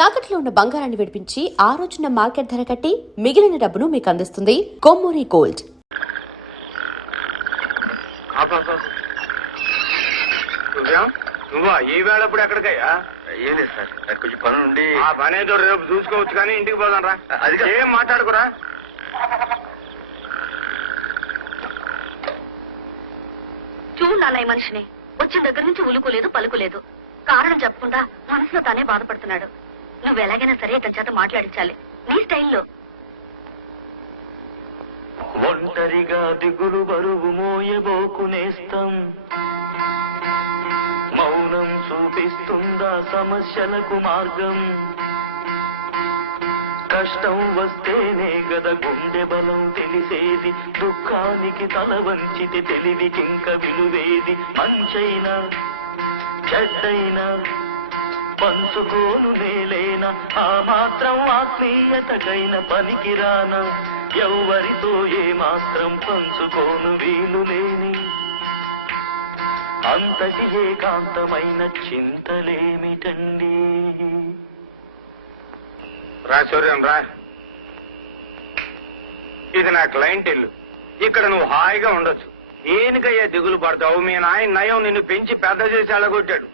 తాకట్లో ఉన్న బంగారాన్ని విడిపించి ఆ రోజున మార్కెట్ ధర కట్టి మిగిలిన డబ్బును మీకు అందిస్తుంది కొమ్మూరి గోల్డ్. నువ్వా ఈ వేళప్పుడు ఎక్కడికయ్యా? ఏం లేదు సార్, కొంచెం పని ఉండి. ఆ పనేదో రేపు చూసుకోవచ్చు కానీ ఇంటికి పోదాం రా. అది ఏం మాట్లాడుకురా. చూడాలయ్య మనిషిని వచ్చిన దగ్గర నుంచి ఉలుకోలేదు పలుకులేదు. కారణం చెప్పకుండా మనసులో తానే బాధపడుతున్నాడు. నువ్వు ఎలాగైనా సరే ఇతని చేత మాట్లాడించాలి నీ స్టైల్లో. ఒంటరిగా దిగులు బరువు మోయబోకునేస్తాం, మౌనం చూపిస్తుందా సమస్యలకు మార్గం. కష్టం వస్తేనే గద గుండె బలం తెలిసేది, దుఃఖానికి తల వంచితే తెలివికింక విలువేది. మంచైనా చెడ్డైనా పంచుకోను నేలేనా, ఆ మాత్రం ఆత్మీయతకైన పనికిరానా. ఎవ్వరితో ఏ మాత్రం పంచుకోను వీలు లేని అంతటి ఏకాంతమైన చింతలేమిటండి. రా సూర్యం రా, ఇది నా క్లయింట్ ఇల్లు. ఇక్కడ నువ్వు హాయిగా ఉండొచ్చు. ఏనికయ్యా దిగులు పడతావు? మీ నాయన నయం నిన్ను పెంచి పెద్ద చేసి అలగొట్టాడు.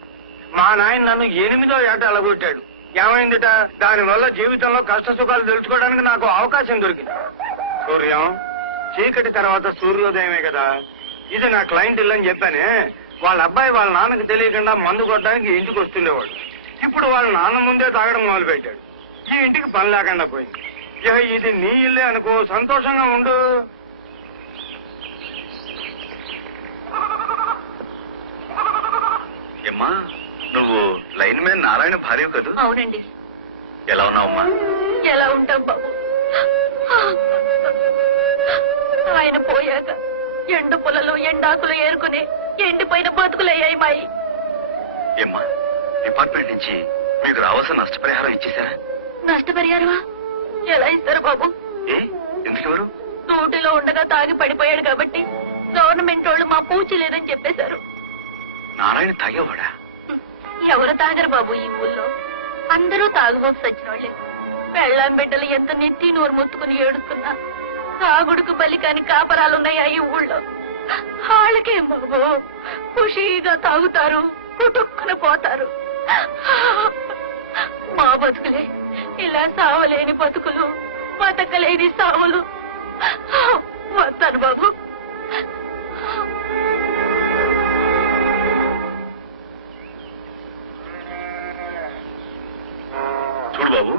మా నాయన నన్ను 8వ ఏట అలగొట్టాడు. ఏమైందిట? దానివల్ల జీవితంలో కష్ట సుఖాలు తెలుసుకోవడానికి నాకు అవకాశం దొరికింది. సూర్యం, చీకటి తర్వాత సూర్యోదయమే కదా. ఇది నా క్లయింట్ ఇల్లు అని చెప్పానే. వాళ్ళ అబ్బాయి వాళ్ళ నాన్నకి తెలియకుండా మందు కొట్టడానికి ఇంటికి వస్తుండేవాడు. ఇప్పుడు వాళ్ళ నాన్న ముందే తాగడం మొదలు పెట్టాడు. ఈ ఇంటికి పని లేకుండా పోయింది. ఇది నీ ఇల్లే అనుకో, సంతోషంగా ఉండు. ఏమ్మా, నువ్వు లైన్ మ్యాన్ నారాయణ భార్య కదూ? అవునండి. ఎలా ఉన్నావమ్మా? ఎలా ఉంటాం బాబు, ఆయన పోయాక ఎండు పొలలు ఎండాకులు ఏరుకుని ఎండిపోయిన బతుకులయ్యాయి మాయి. ఏమ్మా, డిపార్ట్మెంట్ నుంచి మీకు రావాల్సిన నష్టపరిహారం ఇచ్చేసారా? నష్టపరిహారమా? ఎలా ఇస్తారు బాబు? ఏ ఎందుకెవరు? డ్యూటీలో ఉండగా తాగి పడిపోయాడు కాబట్టి గవర్నమెంట్ వాళ్ళు మా పూచి లేదని చెప్పేశారు. నారాయణ తాగేవాడా? ఎవరు తాగరు బాబు ఈ ఊళ్ళో. అందరూ తాగుబోకు సచ్చిన వాళ్ళే. పెళ్ళాం బిడ్డలు ఎంత నెత్తి నోరు మొత్తుకుని ఏడుస్తున్నా తాగుడుకు బలి కాని కాపరాలున్నాయా ఈ ఊళ్ళో? వాళ్ళకేం బాబు, ఖుషీగా తాగుతారు, కుటుక్కున పోతారు. మా బతుకులే ఇలా సావలేని బతుకులు, బతకలేని సావులు. వస్తాను బాబు. చూడు బాబు,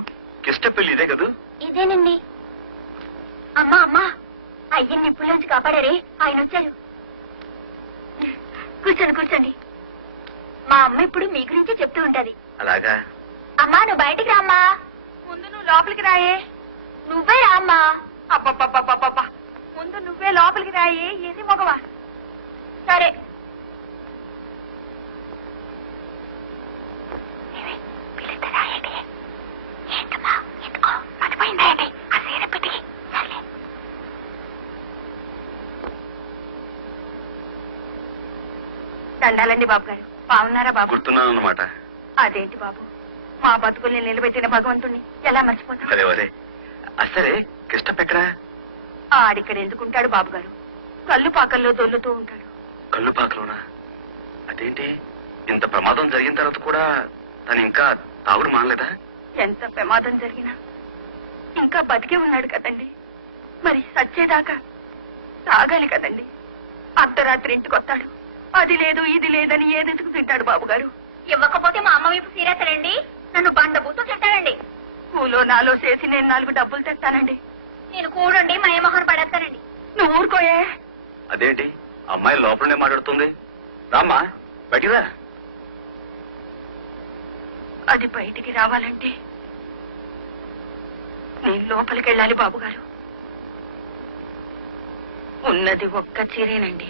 కిష్టపల్లి ఇదే కదూ? ఇదేనండి. అమ్మా అమ్మా, అయ్యన్ని ఇప్పుడులోంచి కాపాడారే, ఆయన వచ్చారు. కూర్చోండి కూర్చోండి. మా అమ్మ ఇప్పుడు మీ గురించి చెప్తూ ఉంటది. అలాగా? అమ్మా నువ్వు బయటికి రామ్మా. ముందు నువ్వు లోపలికి రాయే. నువ్వే రామ్మా. అబ్బబ్బబ్బబ్బబ్బా, ముందు నువ్వే లోపలికి రాయే. ఏది మగవా? సరే. దండాలండి బాబు గారు. బాగున్నారా బాబు? గుర్తున్నాను అన్నమాట. అదేంటి బాబు, మా బతుకుల్ని నిలబెట్టిన భగవంతుణ్ణి ఎలా మర్చిపోతాం? సరే వరే. సరే, కిష్టప్ ఎక్కడా? ఆడిక్కడ ఎందుకుంటాడు బాబు గారు, కళ్ళు పాకల్లో దొల్లుతూ ఉంటాడు. కళ్ళు పాకలోనా? అదేంటి, ఇంత ప్రమాదం జరిగిన తర్వాత కూడా తను ఇంకా తాగుడు మానలేదా? ఎంత ప్రమాదం జరిగినా ఇంకా బతికే ఉన్నాడు కదండి. మరి సచ్చేదాకా తాగాలి కదండి. అర్ధరాత్రి ఇంటికి వస్తాడు, అది లేదు ఇది లేదని ఏదెందుకు తింటాడు బాబు గారు? ఇవ్వకపోతే మా అమ్మ వైపు సీరియసండి, నన్ను బండబూతో తింటానండి. కూలో నాలో చేసి నేను 4 డబ్బులు తెస్తానండి. నేను కూడండి మయమోహన్ పడేస్తానండి. నువ్వు ఊరుకోయే. అదేంటి, అమ్మాయి లోపలనే మాట్లాడుతుంది. రామ్మా, బయటిరా. అది బయటికి రావాలంటే నేను లోపలికి వెళ్ళాలి బాబు గారు. ఉన్నది ఒక్క చీరేనండి.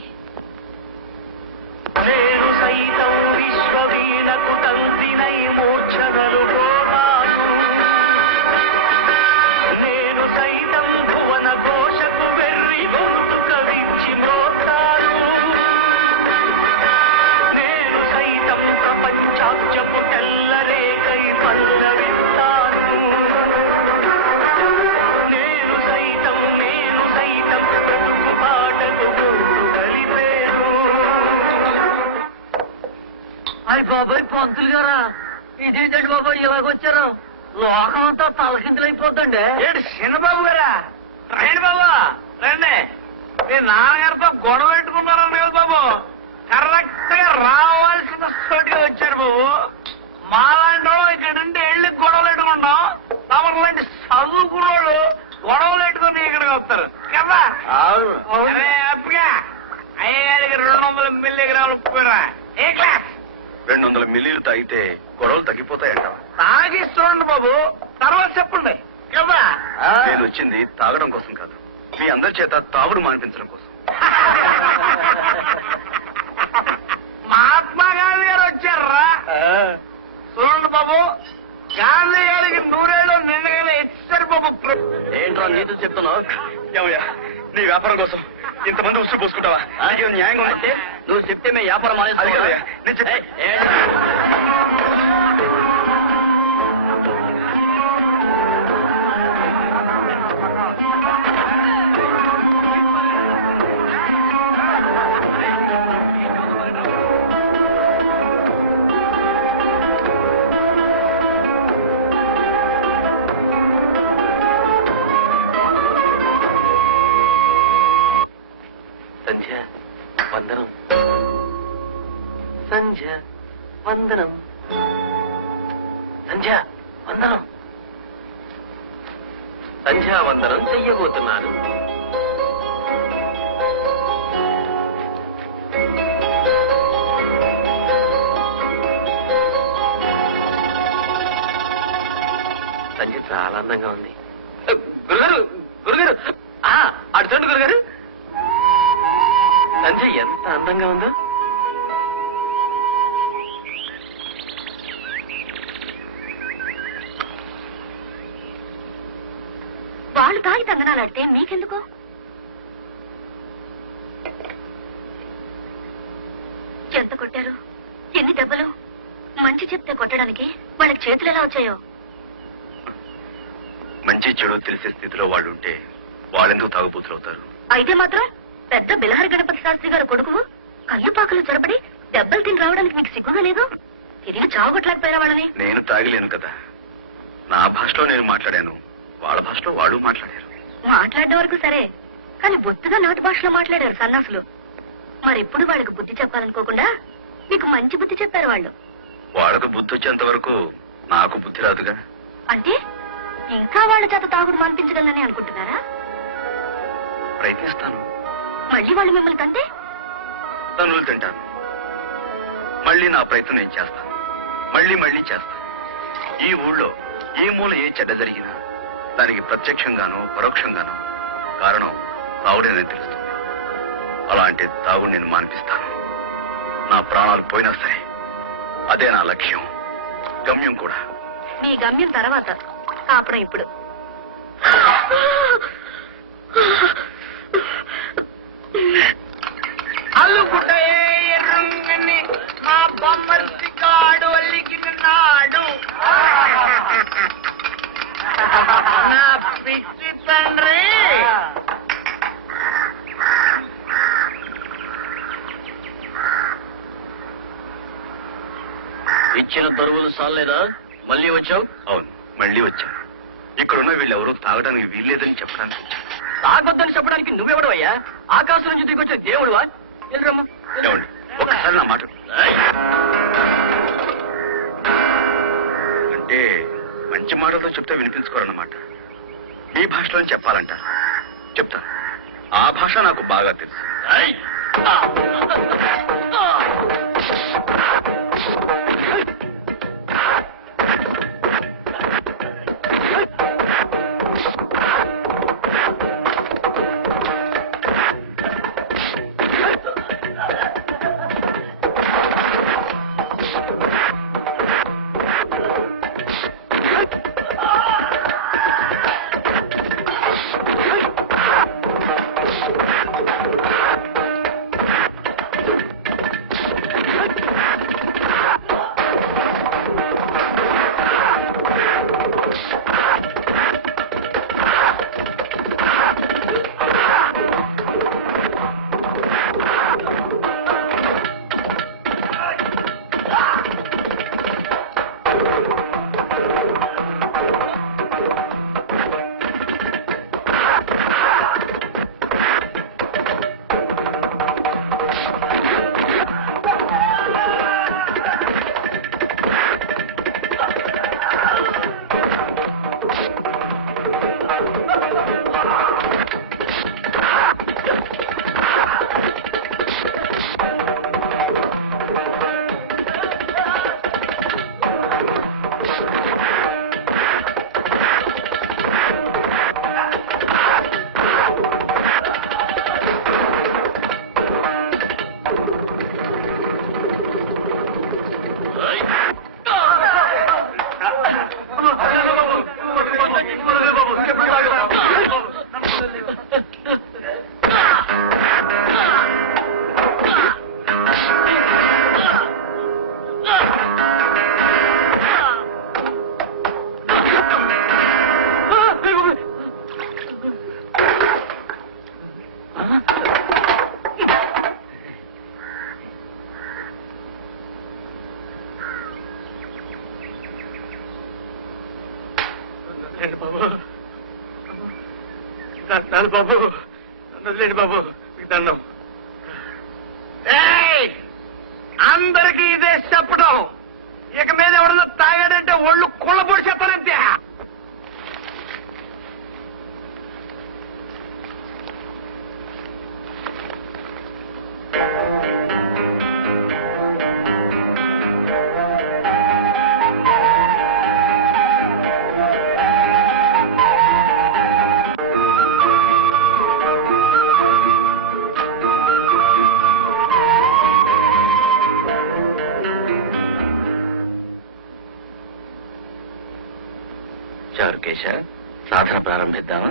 నేను సైతం విశ్వవీణకు తండ్రినై మోక్షనలు పోతాను, నేను సైతం భువన కోశకు వెర్రి గొంతు కవిచ్చి మోతాను, నేను సైతం ప్రపంచాక్షపు తెల్లరేకై పల్లవిస్తాను. ఇదేంటండి బాబు ఇలాగొచ్చారు? లోకం అంతా తలకిందులైపోద్దండి. ఏంటి చిన్నబాబు గారా? రండి బాబు రండి. మీ నాన్నగారితో గొడవ పెట్టుకున్నారన్న కదా బాబు. కరెక్ట్ గా రావాల్సిన చోటుగా వచ్చారు బాబు. మాలాంటి వాళ్ళు ఇక్కడ నుండి వెళ్ళి గొడవలు పెట్టుకుంటాం. తమరు లాంటి చదువుకున్నోళ్ళు గొడవలు పెట్టుకుని ఇక్కడికి వస్తారు కదా. అరే అప్పగా అయ్యగారికి 200 మిల్లీగ్రాములు పోయిరా. ఏ క్లాస్ 200 మిల్లీలు తాగితే గొడవలు తగ్గిపోతాయంట. తాగిస్తుండండి బాబు, తర్వాత చెప్పండి కదా. నేను వచ్చింది తాగడం కోసం కాదు, మీ అందరి చేత తాగుడు మానిపించడం కోసం. మహాత్మా గాంధీ గారు వచ్చారా? చూడండి బాబు, గాంధీ గారికి 100 ఏళ్ళు నిండగానే ఇచ్చారు బాబు. ఏంట్రా నీతులు చెప్తున్నావు? ఏమయ్యా, నీ వ్యాపారం కోసం ఇంతమంది ఉసురు పోసుకుంటావా? నీకేం న్యాయంగా అంటే నువ్వు చెప్తే మేము వ్యాపారం అది కాదయ్యా, నేను చెప్పే- సంధ్య వందనం, సంధ్య వందనం, సంధ్య వందనం, సంధ్యా వందనం చెయ్యబోతున్నాను. సంధ్య చాలా అందంగా ఉంది. గురుగారు గురుగారు అటు చూడండి గురుగారు, సంధ్య ఎంత అందంగా ఉందో. వాళ్ళు తాగి తందనాలాడితే మీకెందుకు? ఎంత కొట్టారు? ఎన్ని దెబ్బలు? మంచి చెప్తే కొట్టడానికి వాళ్ళకి చేతులు ఎలా వచ్చాయో. మంచి చెడు తెలిసే స్థితిలో వాళ్ళు ఉంటే వాళ్ళెందుకు తాగుబోతులు అవుతారు? అయితే మాత్రం పెద్ద బిలహరి గణపతి శాస్త్రి గారు కొడుకు కళ్ళుపాకలు చొరబడి దెబ్బలు తిని రావడానికి మీకు సిగ్గుగా లేదు? తిరిగి చావుగొట్టలేకపోయారా వాళ్ళని? నేను తాగిలేను కదా, నా భాషలో నేను మాట్లాడాను, వాళ్ళ భాషలో వాళ్ళు మాట్లాడారు. మాట్లాడిన వరకు సరే, కానీ బొత్తుగా నాటు భాషలో మాట్లాడారు సన్నాసులు. మరెప్పుడు వాళ్ళకి బుద్ధి చెప్పాలనుకోకుండా మీకు మంచి బుద్ధి చెప్పారు వాళ్ళు. వాళ్ళకు బుద్ధి వచ్చేంత వరకు నాకు బుద్ధి రాదుగా. అంటే ఇంకా వాళ్ళ చేత తాగుడు మాన్పించగలనని అనుకుంటున్నారా? ప్రయత్నిస్తాను. మళ్ళీ వాళ్ళు మిమ్మల్ని తంటే? తన్నులు తింటాను. మళ్ళీ నా ప్రయత్నం నేను చేస్తాను, మళ్ళీ మళ్ళీ చేస్తాను. ఈ ఊళ్ళో ఏ మూల ఏ చెడ్డ జరిగినా దానికి ప్రత్యక్షంగానో పరోక్షంగానో కారణం తాగుడేనని తెలుస్తుంది. అలాంటి తాగుడు నేను మానిపిస్తాను. నా ప్రాణాలు పోయినా సరే అదే నా లక్ష్యం, గమ్యం కూడా. మీ గమ్యం తర్వాత, కాపడం ఇప్పుడు. అల్లుకుంటాయే ఎర్రంగని మా బొమ్మర్సి కాడు అల్లికి నాడు. నా పిచ్చి తండ్రి ఇచ్చిన దొరువులు సాలేదా? మళ్ళీ వచ్చావు? అవును, మళ్ళీ వచ్చాను. ఇక్కడున్న వీళ్ళెవరూ తాగడానికి వీల్లేదని చెప్పడానికి వచ్చాను. తాగొద్దని చెప్పడానికి నువ్వెవడవయ్యా? ఆకాశం నుంచి దిగొచ్చిన దేవుడువా? వెళ్ళరమ్మా. ఏమండి, ఒక్కసారి నా మాట. అంటే మంచి మాటలతో చెప్తే వినిపించుకోరన్నమాట. మీ భాషలో చెప్పాలంట. చెప్తా, ఆ భాష నాకు బాగా తెలుసు. ఏంటి బాబు దండాలు బాబు నన్ను వదిలేండి బాబు మీకు దండం. అందరికీ ఇదే చెప్పడం, ఇక మీద ఎవరన్నా తాగాడంటే ఒళ్ళు కుళ్ళ పొడి చెప్పాలంతే. చారుకేశ, సాధన ప్రారంభిద్దామా?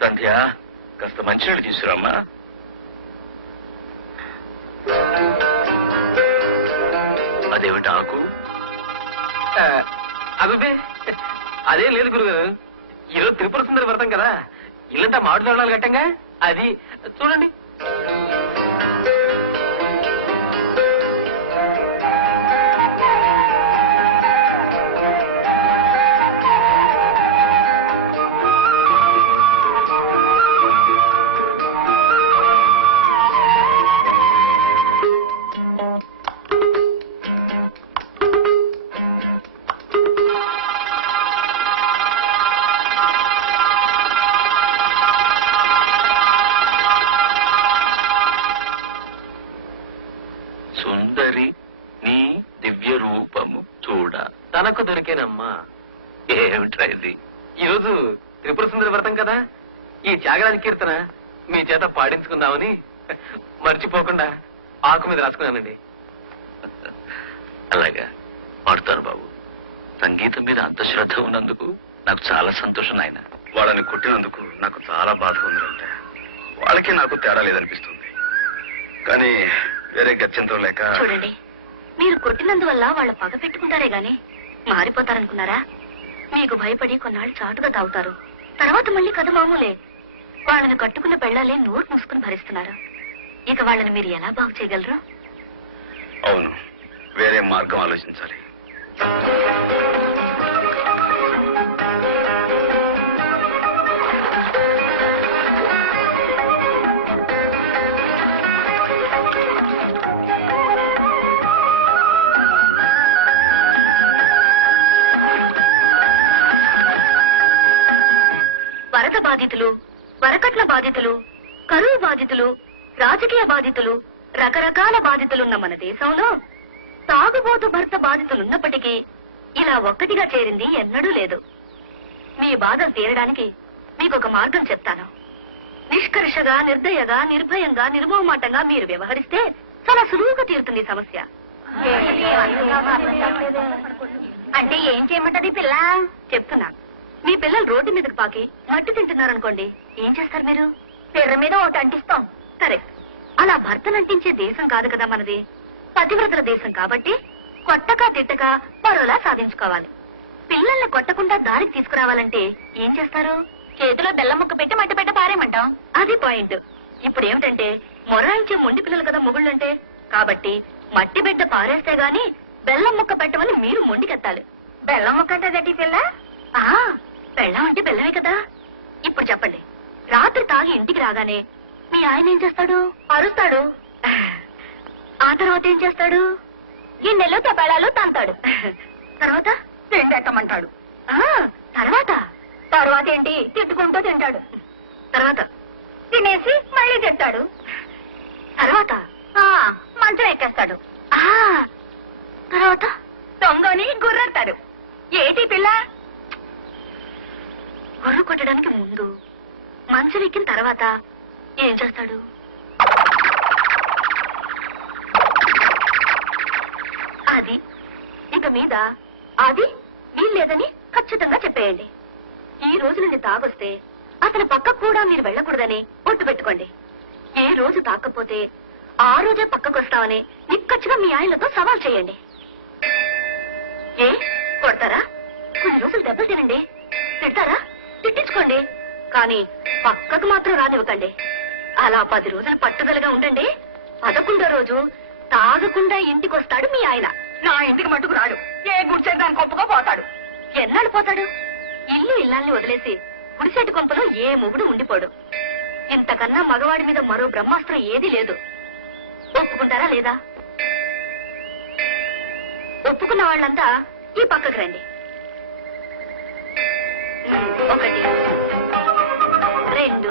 సంధ్య, కాస్త మంచినీళ్ళు తీసుకురామ్మా. అదేమిటి ఆకు? అదే అదేం లేదు గురుగారు, ఈరోజు త్రిపుర సుందరి వ్రతం కదా, ఇల్లంతా మామిడి తోరణాలు కట్టంగా, అది చూడండి. సుందరి నీ దివ్య రూపము చూడ తనకు దొరికేనమ్మా. ఏమిట్రా ఇది? ఈరోజు త్రిపుర సుందరి వ్రతం కదా, ఈ త్యాగరాజ కీర్తన మీ చేత పాడించుకుందామని మర్చిపోకుండా ఆకు మీద రాసుకున్నానండి. అలాగా, పాడుతాను బాబు. సంగీతం మీద అంత శ్రద్ధ ఉన్నందుకు నాకు చాలా సంతోషం నాయన. వాళ్ళని కొట్టినందుకు నాకు చాలా బాధ ఉందంటే, వాళ్ళకి నాకు తేడా లేదనిపిస్తుంది. కానీ వేరే గత్యంతరం లేక. చూడండి, మీరు కొట్టినందువల్ల వాళ్ళ పగ పెట్టుకుంటారే గాని మారిపోతారనుకున్నారా? మీకు భయపడి కొన్నాళ్ళు చాటుగా తాగుతారు, తర్వాత మళ్ళీ కథ మామూలే. వాళ్ళని కట్టుకున్న పెళ్ళాలే నోరు మూసుకుని భరిస్తున్నారు. ఇక వాళ్ళని మీరు ఎలా బాగు చేయగలరు? అవును, వేరే మార్గం ఆలోచించాలి. వరద బాధితులు, వరకట్ల బాధితులు, కరువు బాధితులు, రాజకీయ బాధితులు, రకరకాల బాధితులున్న మన దేశంలో తాగుబోతు భర్త బాధితులున్నప్పటికీ ఇలా ఒక్కటిగా చేరింది ఎన్నడూ లేదు. మీ బాధలు తీరడానికి మీకొక మార్గం చెప్తాను. నిష్కర్షగా, నిర్దయగా, నిర్భయంగా, నిర్మోహమాటంగా మీరు వ్యవహరిస్తే చాలా సులువుగా తీరుతుంది ఈ సమస్య. అంటే ఏం చేయమంటది పిల్ల? చెప్తున్నా. మీ పిల్లలు రోడ్డు మీదకి పాకి మట్టి తింటున్నారనుకోండి, ఏం చేస్తారు మీరు? పిర్ర మీద ఒకటి అంటిస్తాం. సరే, అలా భర్తను అంటించే దేశం కాదు కదా మనది, పతివ్రతల దేశం కాబట్టి కొట్టక తిట్టక మరోలా సాధించుకోవాలి. పిల్లల్ని కొట్టకుండా దారికి తీసుకురావాలంటే ఏం చేస్తారు? చేతిలో బెల్లం ముక్క పెట్టి మట్టి పెట్ట పారేయమంటాం. అది పాయింట్. ఇప్పుడు ఏమిటంటే, మొరాయించే మొండి పిల్లలు కదా మొగుళ్ళంటే, కాబట్టి మట్టి బిడ్డ పారేస్తే గాని బెల్లం ముక్క పెట్టమని మీరు మొండికెత్తాలి. బెల్లం ముక్క అంటే పిల్ల? బెల్లం అంటే బెల్లమే కదా. ఇప్పుడు చెప్పండి, రాత్రి తాగి ఇంటికి రాగానే మీ ఆయన ఏం చేస్తాడు? అరుస్తాడు. ఆ తర్వాత ఏం చేస్తాడు? గిన్నెలు తెపడాలు తంతాడు. తర్వాత తిండెట్టమంటాడు. తర్వాత తర్వాత ఏంటి? తిట్టుకుంటూ తింటాడు. తర్వాత తినేసి మళ్ళీ తింటాడు. తర్వాత మంచం ఎక్కేస్తాడు. తర్వాత దొంగని గుర్రెడతాడు. ఏటి పిల్ల? గొర్రె కొట్టడానికి ముందు, మంచం ఎక్కిన తర్వాత ఏం చేస్తాడు? అది ఇక మీద అది వీల్లేదని ఖచ్చితంగా చెప్పేయండి. ఈ రోజు నుండి తాగొస్తే అతని పక్కకు కూడా మీరు వెళ్ళకూడదని ఒట్టు పెట్టుకోండి. ఏ రోజు తాకపోతే ఆ రోజే పక్కకొస్తామని నిక్కచ్చిగా మీ ఆయనతో సవాల్ చేయండి. ఏ కొడతారా? కొన్ని రోజులు దెబ్బలు తినండి. తిడతారా? తిట్టించుకోండి. కానీ పక్కకు మాత్రం రానివ్వకండి. అలా 10 రోజులు పట్టుదలగా ఉండండి. 11వ రోజు తాగకుండా ఇంటికి వస్తాడు మీ ఆయన. నా ఇంటికి మట్టుకు రాడు. ఏ గుడిచేద్దానికి గొప్పగా పోతాడు. ఎన్నాళ్ళు పోతాడు? ఇల్లు ఇల్లాల్ని వదిలేసి గుడిసెట్టు కొంపలో ఏ మొగుడు ఉండిపోడు. ఇంతకన్నా మగవాడి మీద మరో బ్రహ్మాస్త్రం ఏదీ లేదు. ఒప్పుకుంటారా లేదా? ఒప్పుకున్న వాళ్ళంతా ఈ పక్కకు రండి. 1 2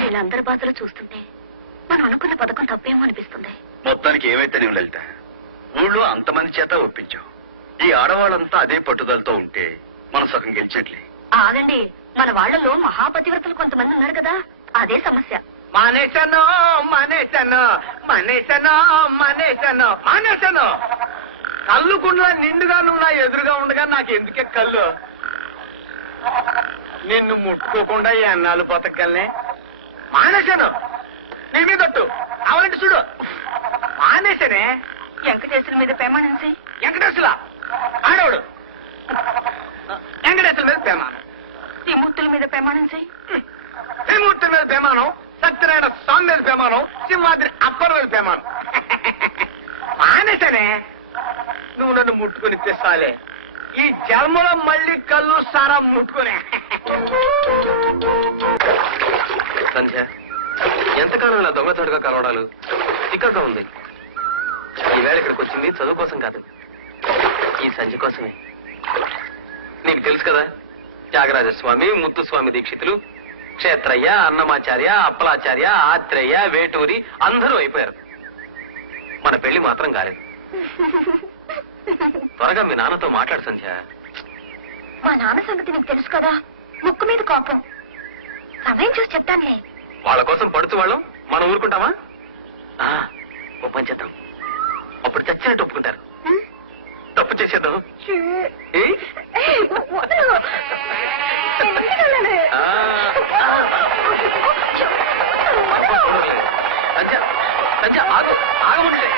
వీళ్ళందరి బాధలు చూస్తుంటే మనం అనుకున్న పథకం తప్పేమో అనిపిస్తుంది. మొత్తానికి ఏమైతే నీవు లలిత, ఊళ్ళో అంతమంది చేత ఒప్పించావు. ఈ ఆడవాళ్ళంతా అదే పట్టుదలతో ఉంటే మన సగం గెలిచినట్లే. ఆగండి, మన వాళ్ళలో మహాపతివ్రతలు కొంతమంది ఉన్నారు కదా, అదే సమస్య. మానేశాను మానేశాను మానేశాను మానేశాను మానేశాను. కళ్ళు కుండ్లా నిండుగా నువ్వు నా ఎదురుగా ఉండగా నాకు ఎందుకే కళ్ళు? నిన్ను ముట్టుకోకుండా ఈ అన్నాలు బతకల్నే. మానేశాను. నీ మీద ఒట్టు. కావాలంటే చూడు. మానేశానే. వెంకటేశ్వర మీద ప్రమాణం చేయి. వెంకటేశ్వర ఆడవుడు. వెంకటేశ్వర మీద ప్రమాణం. త్రిమూర్తుల మీద ప్రమాణం చేయి. త్రిమూర్తుల మీద ప్రమాణం, సత్యనారాయణ స్వామి మీద ప్రమాణం, సింహాద్రి అప్పర్ మీద ప్రమాణం. మానేశానే. నువ్వు నన్ను ముట్టుకుని తెస్తాలే. ఈ జన్మలో మళ్ళీ కళ్ళు సారా ముట్టుకునే. సంధ్య, ఎంతకాలం ఇలా దొంగతోడుగా కలవడాలు? చిక్కగా ఉంది. ఈవేళ ఇక్కడికి వచ్చింది చదువు కోసం కాదు, ఈ సంధ్య కోసమే. నీకు తెలుసు కదా, త్యాగరాజస్వామి, ముత్తుస్వామి దీక్షితులు, క్షేత్రయ్య, అన్నమాచార్య, అప్పలాచార్య, ఆత్రేయ, వేటూరి అందరూ అయిపోయారు. మన పెళ్లి మాత్రం కాలేదు. త్వరగా మీ నాన్నతో మాట్లాడు సంధ్య. మా నాన్న సంగతి నీకు తెలుసు కదా, ముక్కు మీద కోపం. సమయం చూసి చెప్తానులే. వాళ్ళ కోసం పడుతూ వాళ్ళం మనం ఊరుకుంటామా? ఓ పని చేద్దాం, అప్పుడు చచ్చినట్టు ఒప్పుకుంటారు. తప్పు చేసేద్దాం. ఏ? సంధ్య, సంధ్య, ఆగు, ఆగముంటే.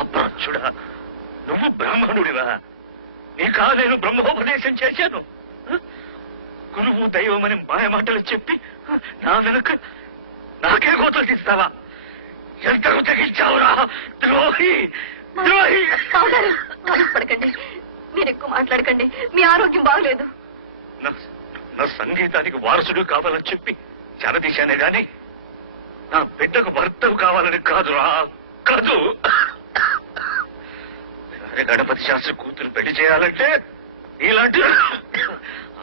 అప్రాచ్యుడా, నువ్వు బ్రాహ్మణుడివా? నీకా నేను బ్రహ్మోపదేశం చేశాను. గురువు దైవమని మాయ మాటలు చెప్పి నా వెనక నాకే కోతలు తీస్తావా? ఎంతకు తెగించావురా ద్రోహి, ద్రోహి! పడకండి, మీరు ఎక్కువ మాట్లాడకండి, మీ ఆరోగ్యం బాగలేదు. నా సంగీతానికి వారసుడు కావాలని చెప్పి చెరదీశానే గాని నా బిడ్డకు భర్తవు కావాలని కాదురా, కాదు. గణపతి శాస్త్రి కూతురు పెళ్లి చేయాలంటే ఇలాంటి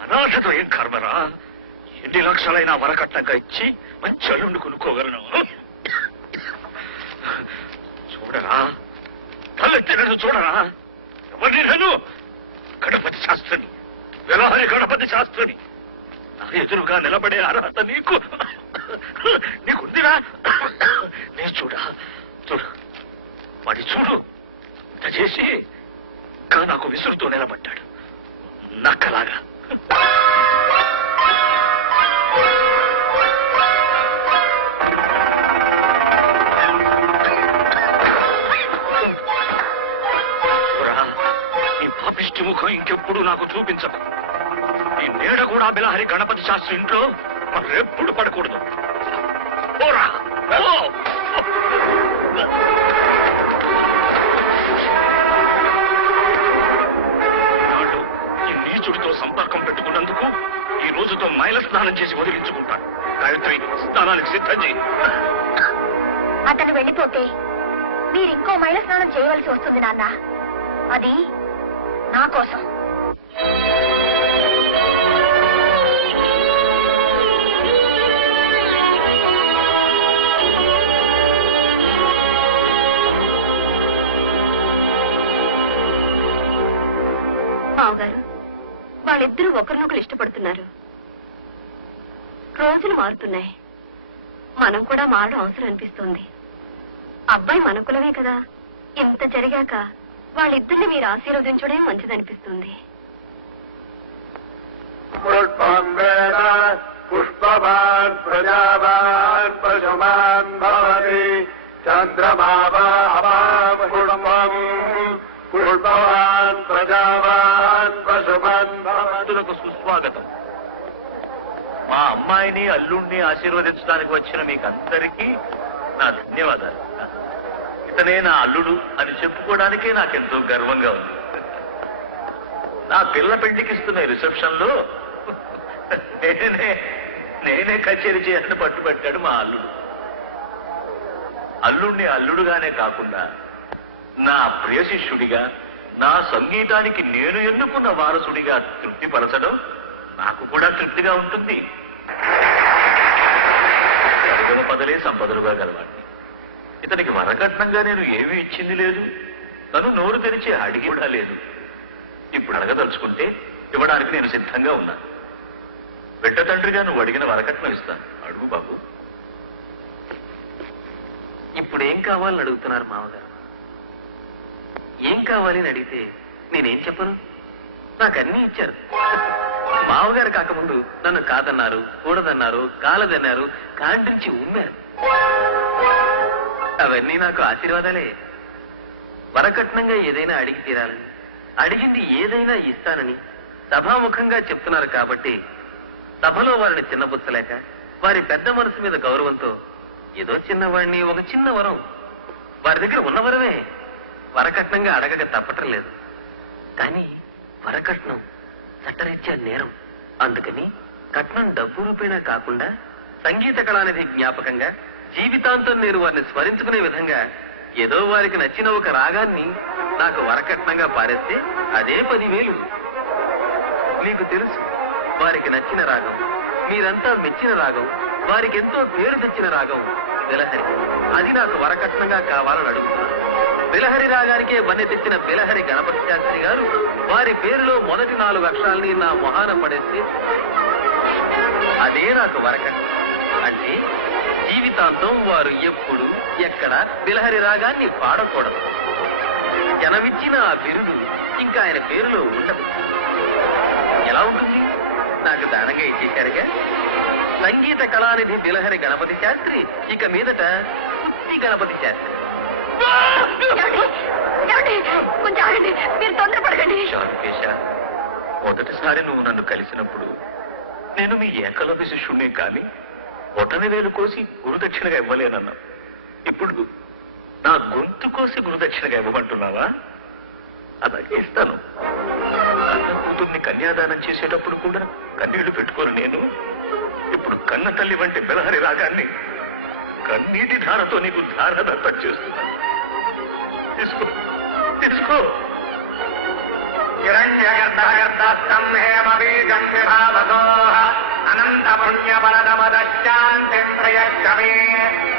అనాథతో ఏం కర్మరా? ఎన్ని లక్షలైనా వరకట్నంగా ఇచ్చి మంచి అల్లుండి కొనుక్కోగలను. చూడరా, తలెత్తి నన్ను చూడరా. ఎవరిని? నేను గణపతి శాస్త్రిని, వ్యవహారి గణపతి శాస్త్రిని. నా ఎదురుగా నిలబడే అర్హత నీకుందిరా? నేను చూడా, చూడు, వాడి చూడు. చేసి ఇంకా నాకు విసురుతూ నిలబడ్డాడు, నక్కలాగా. నీ పాపిష్టి ముఖం ఇంకెప్పుడు నాకు చూపించకు. ఈ నీడ కూడా బిలహరి గణపతి శాస్త్రి ఇంట్లో మరెప్పుడు పడకూడదు. పోరా, పో. సంపర్కం పెట్టుకున్నందుకు ఈ రోజుతో మైల స్నానం చేసి వదిలించుకుంటాను. గాయత్రి, స్నానానికి సిద్ధం చేయి. అతను వెళ్ళిపోతే మీరు ఇంకో మైల స్నానం చేయవలసి వస్తుంది నాన్న. అది నా కోసం. మావగారు, వాళ్ళిద్దరూ ఒకరినొకరు ఇష్టపడుతున్నారు. రోజులు మారుతున్నాయి. మనం కూడా మారడం అవసరం అనిపిస్తోంది. అబ్బాయి మన కులమే కదా. ఇంత జరిగాక వాళ్ళిద్దరిని మీరు ఆశీర్వదించడం మంచిదనిపిస్తుంది. పుష్పవాన్ ప్రజావాన్ పశుమాన్ భవతి చంద్రమావాం కుటుంబం పుష్పవాన్ ప్రజావాన్ పశుమాన్ భవతులకు సుస్వాగతం. మా అమ్మాయిని అల్లుణ్ణి ఆశీర్వదించడానికి వచ్చిన మీకందరికీ నా ధన్యవాదాలు. ఇతనే నా అల్లుడు అని చెప్పుకోవడానికే నాకెంతో గర్వంగా ఉంది. నా పిల్ల పెళ్లికి ఇస్తున్న రిసెప్షన్ లో నేనే కచేరీ చేయాలని పట్టుబట్టాడు మా అల్లుడు. అల్లుడిని అల్లుడుగానే కాకుండా నా ప్రియ శిష్యుడిగా, నా సంగీతానికి నేను ఎన్నుకున్న వారసుడిగా తృప్తిపరచడం నాకు కూడా తృప్తిగా ఉంటుంది. పదలే సంపదలుగా గలవాడిని. ఇతనికి వరకట్నంగా నేను ఏమీ ఇచ్చింది లేదు. నన్ను నోరు తెరిచి అడిగి కూడా లేదు. ఇప్పుడు అడగదలుచుకుంటే ఇవ్వడానికి నేను సిద్ధంగా ఉన్నాను. బిడ్డ తండ్రిగా నువ్వు అడిగిన వరకట్నం ఇస్తాను. అడుగు బాబు. ఇప్పుడేం కావాలని అడుగుతున్నారు మామగారు? ఏం కావాలి అని అడిగితే నేనేం చెప్పను? నాకన్నీ ఇచ్చారు. మామగారు కాకముందు నన్ను కాదన్నారు, కూడదన్నారు, కాలదన్నారు, కాంటించి ఉమ్మారు. అవన్నీ నాకు ఆశీర్వాదాలే. వరకట్నంగా ఏదైనా అడిగి తీరాలని, అడిగింది ఏదైనా ఇస్తానని సభాముఖంగా చెప్తున్నారు కాబట్టి సభలో వారిని చిన్నబుచ్చలేక వారి పెద్ద మనసు మీద గౌరవంతో ఏదో చిన్నవాడిని ఒక చిన్న వరం వారి దగ్గర ఉన్న వరమే వరకట్నంగా అడగక తప్పటం లేదు. కానీ వరకట్నం చట్టరీత్యా నేరం. అందుకని కట్నం డబ్బు రూపేణా కాకుండా సంగీత కళానిధి జ్ఞాపకంగా జీవితాంతం నేను వారిని స్మరించుకునే విధంగా ఏదో వారికి నచ్చిన ఒక రాగాన్ని నాకు వరకట్నంగా పారేస్తే అదే 10,000. మీకు తెలుసు, వారికి నచ్చిన రాగం, మీరంతా మెచ్చిన రాగం, వారికి ఎంతో పేరు తెచ్చిన రాగం బిలహరి. అది నాకు వరకట్నంగా కావాలని అడుగుతున్నాను. బిలహరి రాగానికే వన్నె తెచ్చిన బిలహరి గణపతి శాస్త్రి గారు వారి పేరులో మొదటి 4 అక్షరాల్ని నా మొహాన పడేస్తే అదే నాకు వరకట్నం. అంటే జీవితాంతం వారు ఎప్పుడు ఎక్కడ బిలహరి రాగాన్ని పాడకూడదు. జనమిచ్చిన ఆ బిరుదు ఇంకా ఆయన పేరులో ఉండదు. ఎలా ఉంటుంది? నాకు దానంగా ఇచ్చేశారుగా. సంగీత కళానిధి బిలహరి గణపతి శాస్త్రి ఇక మీదట పుత్తి గణపతి శాస్త్రి. కొంచెం ఆగండి, మీరు తొందరపడకండి. శాంతేశ, మొదటిసారి నువ్వు నన్ను కలిసినప్పుడు నేను మీ ఏకలవ్య శిష్యుణ్ణి కానీ 1,000 కోసి గురుదక్షిణగా ఇవ్వలేనన్నావు. ఇప్పుడు నా గొంతు కోసి గురుదక్షిణగా ఇవ్వమంటున్నావా? అలాగే ఇస్తాను. కన్న కూతుర్ని కన్యాదానం చేసేటప్పుడు కూడా కన్నీళ్లు పెట్టుకోను నేను. ఇప్పుడు కన్న తల్లి వంటి బిలహరి రాగాన్ని కన్నీటి ధారతో నీకు ధారదత్తం చేస్తున్నాను. తీసుకో, తీసుకో. అనంత పుణ్య బలదమదాంతిం ప్రయచ్చమే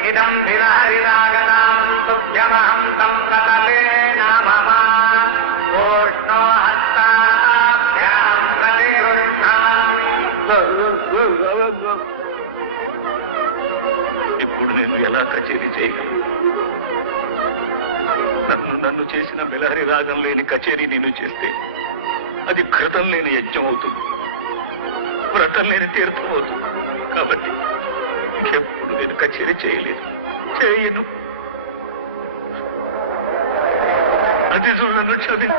ఇదం బిలహరి రాగనాం తుభ్యమహం సంప్రతలే నమః. ఓష్ణో హస్తాభ్యాం ప్రతిగృహ్ణామి. ఇప్పుడు నేను ఎలా కచేరీ చేయగలను? నన్ను చేసిన బిలహరి రాగం లేని కచేరీ నేను చేస్తే అది ఘృతం లేని యజ్ఞం అవుతుంది, వ్రతం లేని తీర్థం అవుతుంది. కాబట్టి ఎప్పుడు నేను కచేరీ చేయలేదు, చేయను. అది చూడను చదివి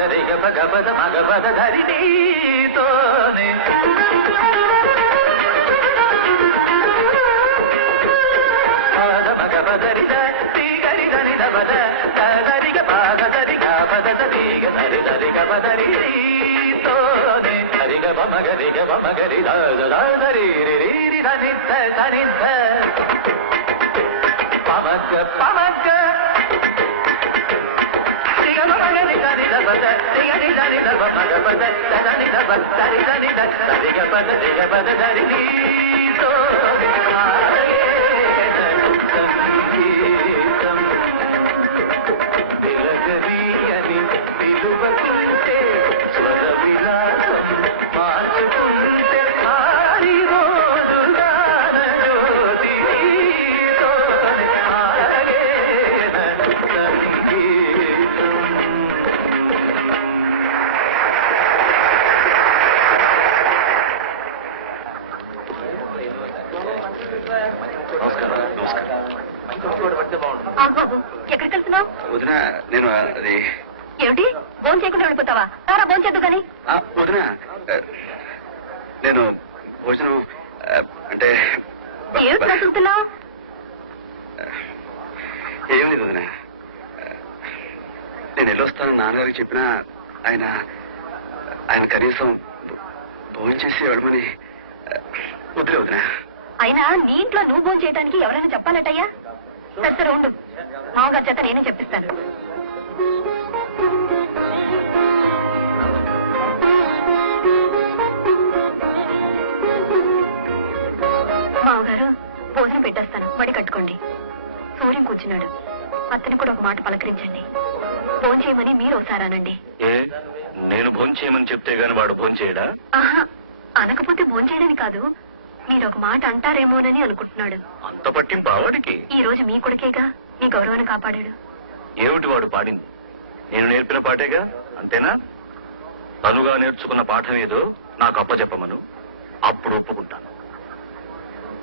మగరిగ భగవద మగవద ధరి నీతోనే పద మగవదరి ధరి ధని దబద దరిగ పద దరిగ పద దరిగ ధరి ధరిగ పదరి నీతోనే హరిగ మగరిగ మగరి దరి రి రి ధని ధని పమగ పమగ స్వర విలాసం మార్చుకుంటే భారీ బాబు ఎక్కడికి వెళ్తున్నావు? వదిన నేను అది ఏమిటి భోజనం చేయకుండా వెళ్ళిపోతావా? సారా భోజనం చేద్దు కానీ. వదిన నేను భోజనం అంటే ఏమిటి నసుకుతున్నావు? ఏం లేదు వదిన. నేను వెళ్ళొస్తాను నాన్నగారికి చెప్పినా ఆయన కనీసం భోజనం చేసి వెళ్ళమని వదిలే వదిన. అయినా నీ ఇంట్లో నువ్వు భోజనం చేయడానికి ఎవరైనా చెప్పాలటయ్యా? సరే ఉండు, మామగారి చేత నేనే చెప్పిస్తాను. మామగారు భోజనం పెట్టేస్తాను, బడి కట్టుకోండి. సూర్యం కూర్చున్నాడు, అతను కూడా ఒక మాట పలకరించండి. భోజనం చేయమని మీరు ఒకసారానండి. నేను భోజనం చేయమని చెప్తే గాని వాడు భోజనం చేయడా? ఆహా, అనకపోతే భోజనం చేయడని కాదు, మీరు ఒక మాట అంటారేమోనని అనుకుంటున్నాడు. అంత పట్టింపా వాడికి? ఈ రోజు మీ కొడుకేగా మీ గౌరవాన్ని కాపాడాడు. ఏమిటి వాడు పాడింది? నేను నేర్పిన పాటేగా, అంతేనా? తనుగా నేర్చుకున్న పాఠం ఏదో నాకు అప్పచెప్పమను, అప్పుడు ఒప్పుకుంటాను.